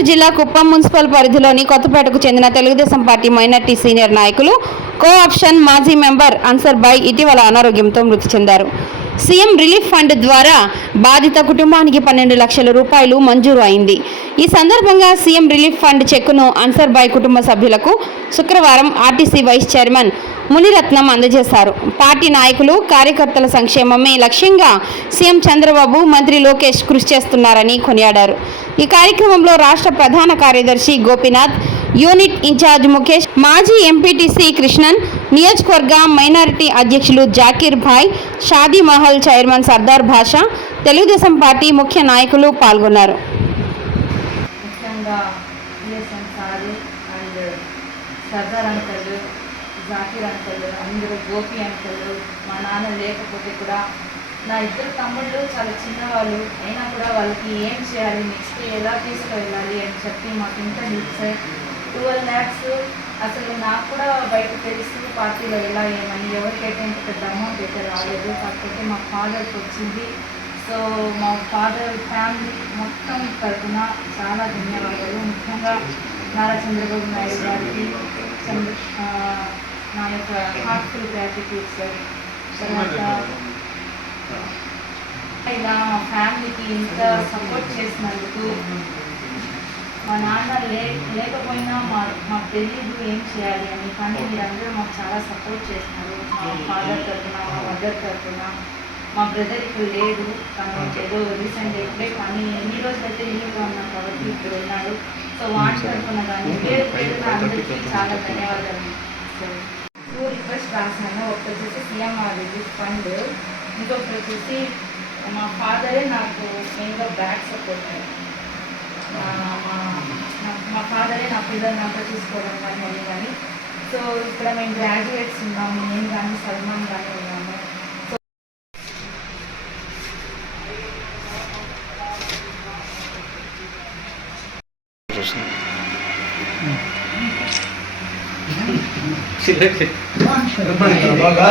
గుంటూరు జిల్లా కుప్పం మున్సిపల్ పరిధిలోని కొత్తపేటకు చెందిన తెలుగుదేశం పార్టీ మైనార్టీ సీనియర్ నాయకులు కోఆప్షన్ మాజీ మెంబర్ అన్సర్ భాయ్ ఇటీవల అనారోగ్యంతో మృతి చెందారు. సీఎం రిలీఫ్ ఫండ్ ద్వారా బాధిత కుటుంబానికి 12 లక్షల రూపాయలు మంజూరు అయింది. ఈ సందర్భంగా సీఎం రిలీఫ్ ఫండ్ చెక్కును అన్సర్ భాయ్ కుటుంబ సభ్యులకు శుక్రవారం ఆర్టీసీ వైస్ చైర్మన్ మునిరత్నం అందజేశారు. పార్టీ నాయకులు, కార్యకర్తల సంక్షేమమే లక్ష్యంగా సీఎం చంద్రబాబు, మంత్రి లోకేష్ కృషి చేస్తున్నారని కొనియాడారు. ఈ కార్యక్రమంలో రాష్ట్ర ప్రధాన కార్యదర్శి గోపీనాథ్, యూనిట్ ఇన్ఛార్జ్ ముఖేష్, మాజీ ఎంపీటీసీ కృష్ణన్, నియోజకవర్గ మైనారిటీ అధ్యక్షులు జాకీర్ భాయ్, షాదీ మహల్ చైర్మన్ సర్దార్ భాషా, తెలుగుదేశం పార్టీ ముఖ్య నాయకులు పాల్గొన్నారు. జాకీర్ అంకల్, అందరూ గోపి అంకల్, మా నాన్న లేకపోతే కూడా నా ఇద్దరు తమ్ముళ్ళు చాలా చిన్నవాళ్ళు అయినా కూడా వాళ్ళకి ఏం చేయాలి, నెక్స్ట్ ఎలా తీసుకువెళ్ళాలి అని చెప్పి మాకు ఇంకా ఇచ్చాయి. 12 lakhs అసలు నాకు కూడా బయట తెలుసు పార్టీలో ఎలా ఏమని, ఎవరికైతే ఇంత పెద్ద అమౌంట్ అయితే రాలేదు, కాకపోతే మా ఫాదర్కి వచ్చింది. సో మా ఫాదర్ ఫ్యామిలీ మొత్తం తరఫున చాలా ధన్యవాదాలు. ముఖ్యంగా నారా చంద్రబాబు నాయుడు గారికి నా యొక్క హార్ట్ఫుల్ గ్రాటిట్యూడ్ సార్. తర్వాత ఇలా మా ఫ్యామిలీకి ఇంత సపోర్ట్ చేసినందుకు, మా నాన్న లేకపోయినా మాకు తెలియదు ఏం చేయాలి అని, కానీ మీరందరూ మాకు చాలా సపోర్ట్ చేస్తున్నారు. మా ఫాదర్ తరఫున, మా మదర్ తరఫున. మా బ్రదర్ ఇప్పుడు లేదు, తను ఏదో రీసెంట్ ఇప్పుడే, కానీ ఎన్ని రోజులైతే లీవ్గా ఉన్నాం కాబట్టి ఇప్పుడు ఉన్నాడు. సో వాటి తరఫున కానీ పేరు పేరున అందరికీ చాలా ధన్యవాదాలు సార్. 2 రిక్వెస్ట్ రాసాను. ఒకటి వచ్చేసి సీఎం రిలీఫ్ ఫండ్, ఇంకొకటి వచ్చేసి మా ఫాదరే నాకు మెయిన్గా బ్యాక్ సపోర్ట్. మా ఫాదరే నా పిల్లలంతా చూసుకోవడం కానీ అది కానీ. సో ఇక్కడ మేము గ్రాడ్యుయేట్స్ ఉన్నాము, నేను కానీ సల్మాన్ కానీ ఉన్నాము. బాగా